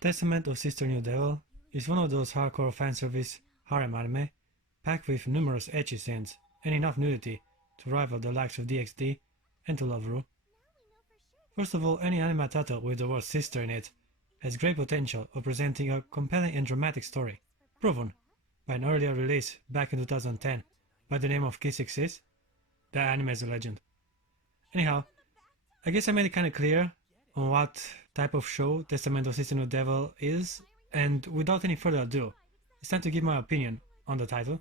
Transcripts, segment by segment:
Testament of Sister New Devil is one of those hardcore fanservice harem anime, packed with numerous ecchi scenes and enough nudity to rival the likes of DxD and to love Ru. First of all, any anime title with the word sister in it has great potential of presenting a compelling and dramatic story, proven by an earlier release back in 2010 by the name of Kiss Exist. The anime is a legend. Anyhow, I guess I made it kinda clear on what type of show Testament of Sister New Devil is, and without any further ado, it's time to give my opinion on the title.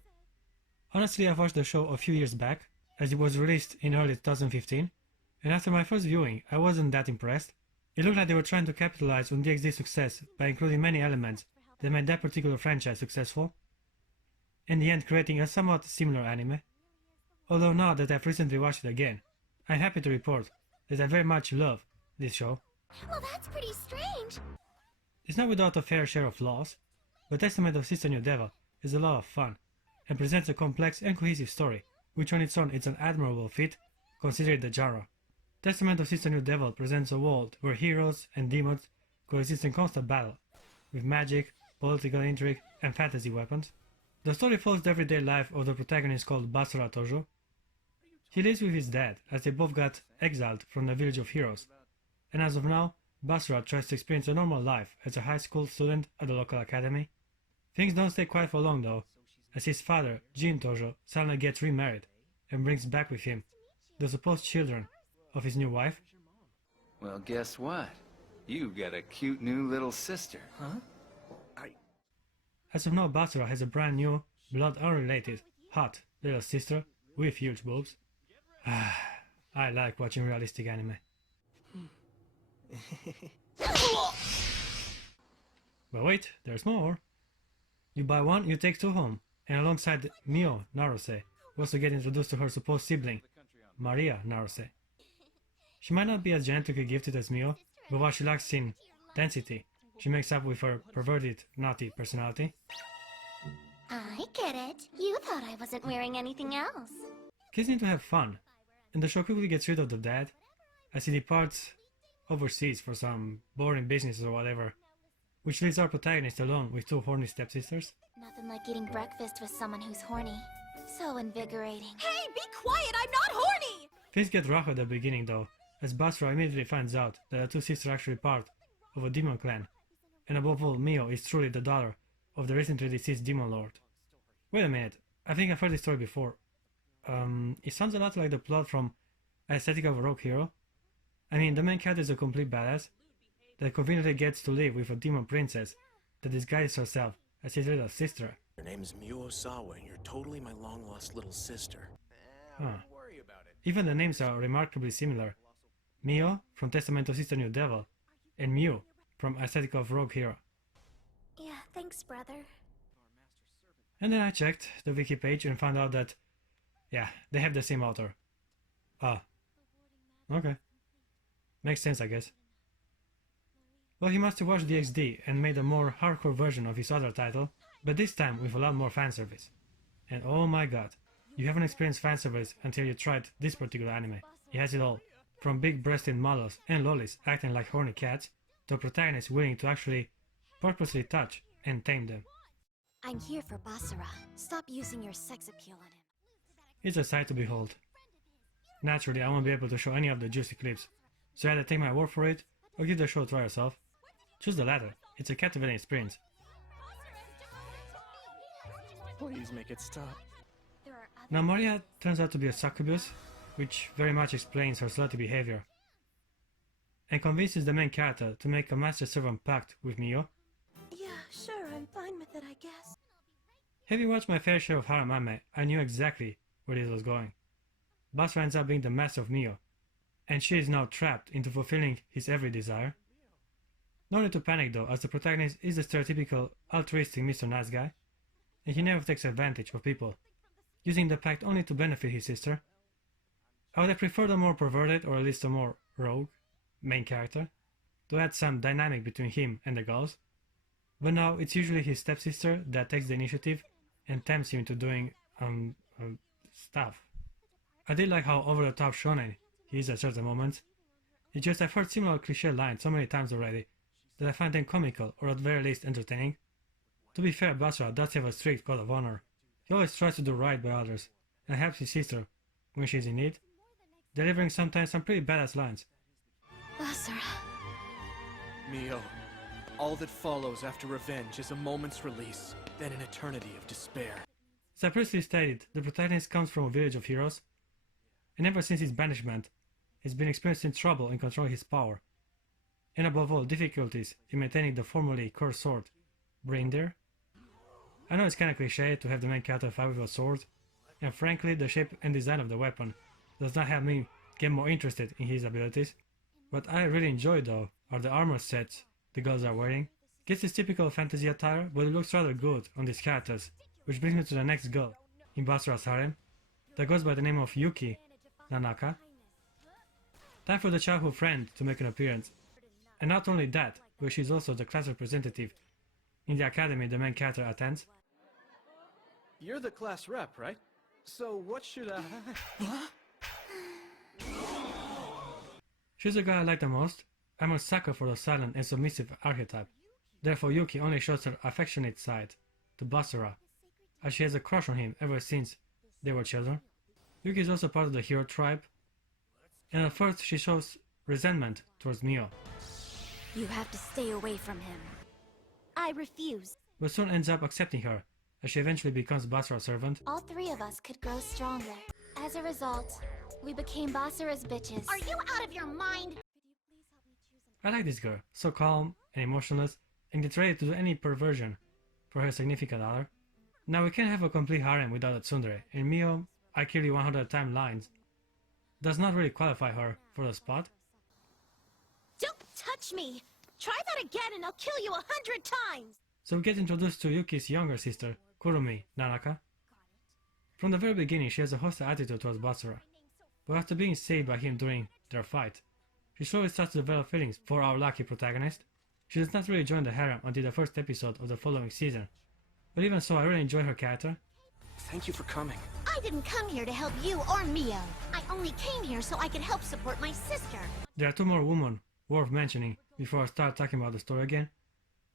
Honestly, I watched the show a few years back, as it was released in early 2015, and after my first viewing, I wasn't that impressed. It looked like they were trying to capitalize on DxD's success by including many elements that made that particular franchise successful, in the end creating a somewhat similar anime. Although now that I've recently watched it again, I'm happy to report that I very much love this show. Well, that's pretty strange. It's not without a fair share of flaws, but Testament of Sister New Devil is a lot of fun, and presents a complex and cohesive story, which on its own is an admirable feat, considering the genre. Testament of Sister New Devil presents a world where heroes and demons coexist in constant battle, with magic, political intrigue, and fantasy weapons. The story follows the everyday life of the protagonist called Basara Tojo. He lives with his dad, as they both got exiled from the village of heroes, and as of now, Basara tries to experience a normal life as a high school student at the local academy. Things don't stay quiet for long though, as his father, Jin Tojo, suddenly gets remarried and brings back with him the supposed children of his new wife. Well, guess what? You got a cute new little sister. Huh? As of now, Basara has a brand new, blood unrelated, hot little sister with huge boobs. I like watching realistic anime. But wait, there's more. You buy one, you take two home, and alongside Mio Naruse, we also get introduced to her supposed sibling, Maria Naruse. She might not be as genetically gifted as Mio, but what she lacks in density, she makes up with her perverted, naughty personality. I get it. You thought I wasn't wearing anything else. Kids need to have fun, and the show quickly gets rid of the dad, as he departs overseas for some boring business or whatever, which leaves our protagonist alone with two horny stepsisters. Nothing like eating breakfast with someone who's horny. So invigorating. Hey, be quiet! I'm not horny! Things get rough at the beginning though, as Basra immediately finds out that the two sisters are actually part of a demon clan, and above all, Mio is truly the daughter of the recently deceased demon lord. Wait a minute, I think I've heard this story before. It sounds a lot like the plot from Aesthetic of a Rogue Hero. I mean, the main character is a complete badass that conveniently gets to live with a demon princess that disguises herself as his little sister. Your name's Miu Osawa, and you're totally my long-lost little sister. Huh. Even the names are remarkably similar. Mio from Testament of Sister New Devil, and Miu from Aesthetic of Rogue Hero. Yeah, thanks, brother. And then I checked the wiki page and found out that, yeah, they have the same author. Ah. Okay. Makes sense, I guess. Well, he must have watched DxD and made a more hardcore version of his other title, but this time with a lot more fanservice. And oh my god, you haven't experienced fanservice until you tried this particular anime. It has it all. From big-breasted models and lolis acting like horny cats, to a protagonist willing to actually purposely touch and tame them. I'm here for Basara. Stop using your sex appeal on him. It's a sight to behold. Naturally, I won't be able to show any of the juicy clips, so either take my word for it, or give the show a try yourself. Choose the latter, it's a captivating experience. Please make it stop. Now Maria turns out to be a succubus, which very much explains her slutty behavior, and convinces the main character to make a master-servant pact with Mio. Yeah, sure, I'm fine with it, I guess. Having watched my fair share of harem anime, I knew exactly where this was going. Basra ends up being the master of Mio, and she is now trapped into fulfilling his every desire. No need to panic though, as the protagonist is the stereotypical altruistic Mr. Nice Guy, and he never takes advantage of people, using the pact only to benefit his sister. I would have preferred a more perverted, or at least a more rogue, main character, to add some dynamic between him and the girls, but now it's usually his stepsister that takes the initiative and tempts him into doing, stuff. I did like how over-the-top shonen he is at certain moments. It's just I've heard similar cliché lines so many times already, that I find them comical or at very least entertaining. To be fair, Basara does have a strict code of honor. He always tries to do right by others and helps his sister when she's in need, delivering sometimes some pretty badass lines. Basara. Mio, all that follows after revenge is a moment's release, then an eternity of despair. As I previously stated, the protagonist comes from a village of heroes, and ever since his banishment, he's been experiencing trouble in controlling his power, and above all, difficulties in maintaining the formerly cursed sword, Braindeer. I know it's kinda cliche to have the main character fight with a sword, and frankly, the shape and design of the weapon does not help me get more interested in his abilities. What I really enjoy though are the armor sets the girls are wearing. Gets this typical fantasy attire, but it looks rather good on these characters, which brings me to the next girl in Basara's harem, that goes by the name of Yuki Larnaca. Time for the childhood friend to make an appearance, and not only that, but she's also the class representative in the academy the main character attends. You're the class rep, right? So what should I... She's the guy I like the most. I'm a sucker for the silent and submissive archetype. Therefore Yuki only shows her affectionate side to Basara, as she has a crush on him ever since they were children. Yuki is also part of the hero tribe, and at first she shows resentment towards Mio, You have to stay away from him. I refuse. but soon ends up accepting her, as she eventually becomes Basara's servant. All three of us could grow stronger. As a result, we became Basara's bitches. Are you out of your mind? I like this girl, so calm and emotionless, and gets ready to do any perversion for her significant other. Now we can't have a complete harem without a tsundere, and Mio, I kill you 100 times lines, does not really qualify her for the spot. Don't touch me! Try that again and I'll kill you 100 times! So we get introduced to Yuki's younger sister, Kurumi Nanaka. From the very beginning she has a hostile attitude towards Basara, but after being saved by him during their fight, she slowly starts to develop feelings for our lucky protagonist. She does not really join the harem until the first episode of the following season, but even so I really enjoy her character. Thank you for coming. I didn't come here to help you or Mio. I only came here so I could help support my sister. There are two more women worth mentioning before I start talking about the story again,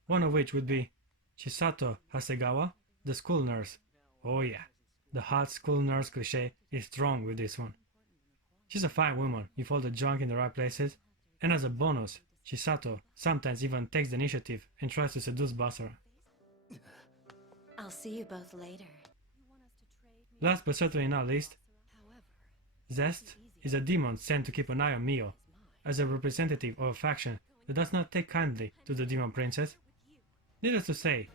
one of which would be Chisato Hasegawa, the school nurse. Oh yeah, the hot school nurse cliché is strong with this one. She's a fine woman with all the junk in the right places, and as a bonus, Chisato sometimes even takes the initiative and tries to seduce Basara. I'll see you both later. Last but certainly not least, Zest is a demon sent to keep an eye on Mio, as a representative of a faction that does not take kindly to the demon princess. Needless to say,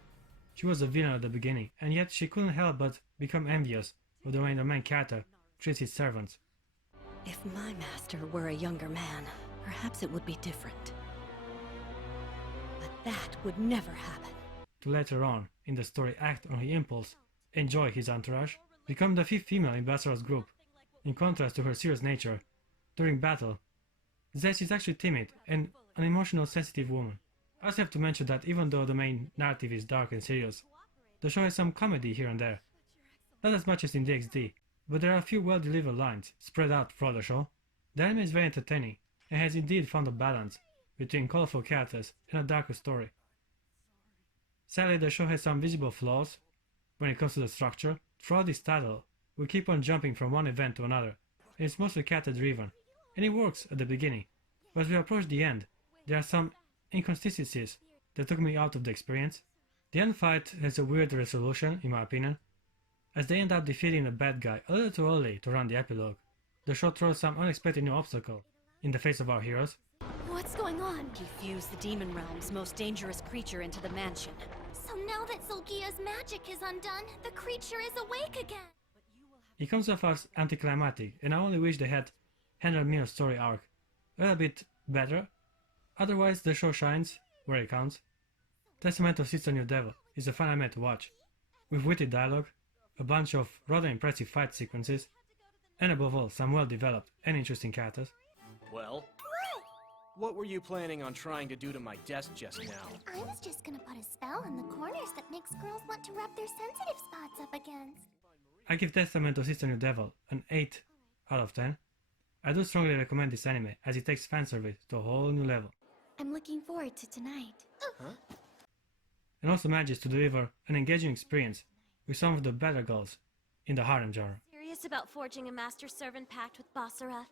she was a villain at the beginning, and yet she couldn't help but become envious of the way the main character treats his servants. If my master were a younger man, perhaps it would be different. But that would never happen. To later on in the story act on his impulse, enjoy his entourage, become the fifth female in Basara's group. In contrast to her serious nature, during battle, Zest is actually timid and an emotional sensitive woman. I also have to mention that even though the main narrative is dark and serious, the show has some comedy here and there. Not as much as in DxD, but there are a few well-delivered lines spread out throughout the show. The anime is very entertaining and has indeed found a balance between colorful characters and a darker story. Sadly, the show has some visible flaws when it comes to the structure. Throughout this title, we keep on jumping from one event to another, and it's mostly character-driven, and it works at the beginning, but as we approach the end, there are some inconsistencies that took me out of the experience. The end fight has a weird resolution, in my opinion, as they end up defeating the bad guy a little too early to run the epilogue. The show throws some unexpected new obstacle in the face of our heroes. What's going on? He fused the demon realm's most dangerous creature into the mansion. So now that Zulgia's magic is undone, the creature is awake again. It comes off as anticlimactic, and I only wish they had handled Mio's story arc a little bit better. Otherwise, the show shines where it counts. Testament of Sister New Devil is a fun anime to watch, with witty dialogue, a bunch of rather impressive fight sequences, and above all, some well-developed and interesting characters. Well, what were you planning on trying to do to my desk just now? I was just gonna put a spell in the corners that makes girls want to rub their sensitive spots up against. I give Testament of Sister New Devil an 8 out of 10. I do strongly recommend this anime as it takes fanservice to a whole new level. I'm looking forward to tonight. And also manages to deliver an engaging experience with some of the better girls in the harem genre. Serious about forging a master-servant pact with Basara?